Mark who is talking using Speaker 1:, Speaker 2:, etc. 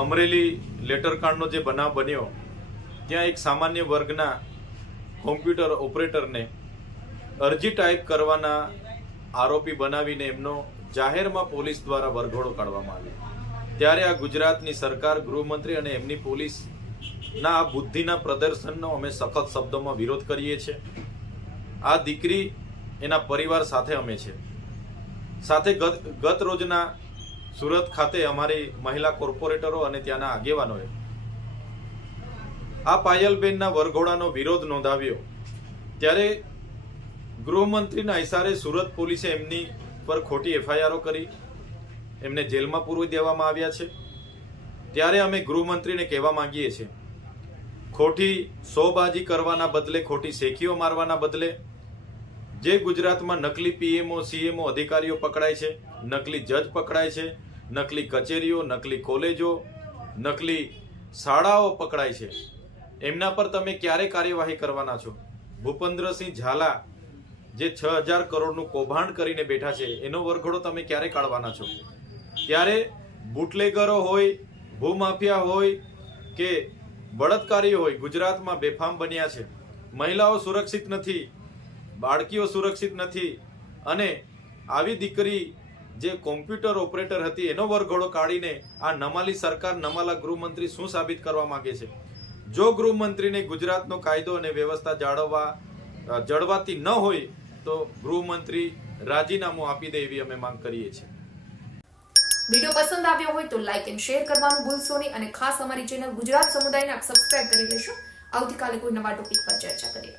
Speaker 1: અમરેલી લેટરકાંડનો જે બનાવ બન્યો, ત્યાં એક સામાન્ય વર્ગના કોમ્પ્યુટર ઓપરેટરને અરજી ટાઈપ કરવાના આરોપી બનાવીને એમનો જાહેરમાં પોલીસ દ્વારા વરઘોડો કાઢવામાં આવ્યો. ત્યારે આ ગુજરાતની સરકાર, ગૃહમંત્રી અને એમની પોલીસના આ બુદ્ધિના પ્રદર્શનનો અમે સખત શબ્દોમાં વિરોધ કરીએ છીએ. આ દીકરી એના પરિવાર સાથે અમે છે. સાથે ગત ગત રોજના સુરત ખાતે અમારી મહિલા કોર્પોરેટરો અને ત્યાંના આગેવાનોએ આ પાયલબેનના વરઘોડાનો વિરોધ નોંધાવ્યો. ત્યારે ગૃહમંત્રીના ઇશારે સુરત પોલીસે એમની પર ખોટી એફઆઈઆરો કરી, એમને જેલમાં પૂરવી દેવામાં આવ્યા છે. ત્યારે અમે ગૃહમંત્રીને કહેવા માંગીએ છીએ, ખોટી સોબાજી કરવાના બદલે, ખોટી શેખીઓ મારવાના બદલે, જે ગુજરાતમાં નકલી પીએમઓ, સીએમઓ અધિકારીઓ પકડાય છે, નકલી જજ પકડાય છે નકલી કચેરીઓ, નકલી કોલેજો, નકલી શાળાઓ પકડાય છે. એમના પર તમે ક્યારે કાર્યવાહી કરવાના છો? ભૂપેન્દ્રસિંહ ઝાલા જે છ હજાર કરોડનું કૌભાંડ કરીને બેઠા છે, એનો વરઘોડો તમે ક્યારે કાઢવાના છો? ત્યારે બુટલેગરો હોય, ભૂમાફિયા હોય કે બળાત્કારીઓ હોય, ગુજરાતમાં બેફામ બન્યા છે. મહિલાઓ સુરક્ષિત નથી, બાળકીઓ સુરક્ષિત નથી અને આવી દીકરી જે કોમ્પ્યુટર ઓપરેટર હતી, એનો વરઘોડો કાઢીને આ નમાલી સરકાર, નમાલા ગૃહમંત્રી શું સાબિત કરવા માંગે છે? જો ગૃહમંત્રીને ગુજરાતનો કાયદો અને વ્યવસ્થા જાળવવા જળવાતી ન હોય, તો ગૃહમંત્રી રાજીનામું આપી દે એવી અમે માંગ કરીએ છીએ.
Speaker 2: વીડિયો પસંદ આવ્યો હોય તો લાઇક એન્ડ શેર કરવાનું ભૂલશો નહીં અને ખાસ અમારી ચેનલ ગુજરાત સમુદાયને સબસ્ક્રાઇબ કરી લેશો. આવતીકાલે કોઈ નવા ટોપિક પર ચર્ચા કરીએ.